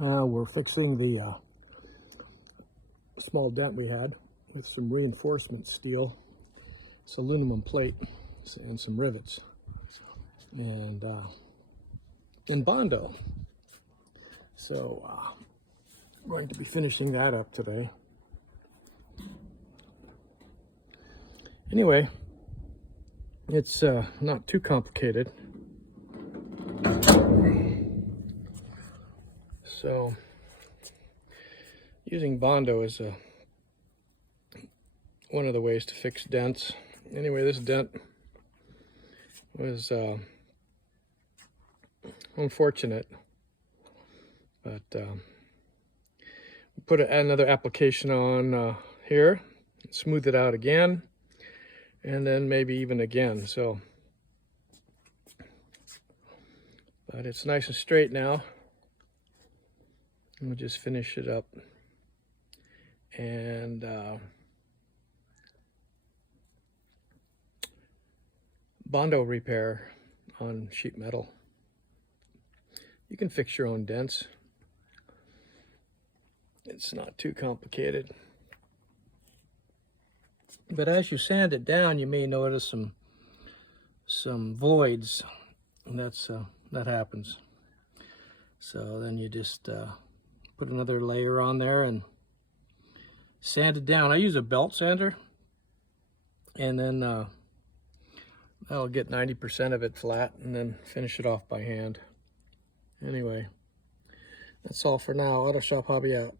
We're fixing the small dent we had with some reinforcement steel. It's aluminum plate and some rivets. And in Bondo. So I'm going to be finishing that up today. Anyway, it's not too complicated. So using Bondo is one of the ways to fix dents. Anyway, this dent was unfortunate, but put another application on here, smooth it out again, and then maybe even again. So, but it's nice and straight now. We'll just finish it up and Bondo repair on sheet metal. You can fix your own dents. It's not too complicated. But as you sand it down, you may notice some voids, and that happens. So then you just put another layer on there and sand it down. I use a belt sander, and then I'll get 90% of it flat and then finish it off by hand. Anyway, that's all for now. Auto Shop Hobby out.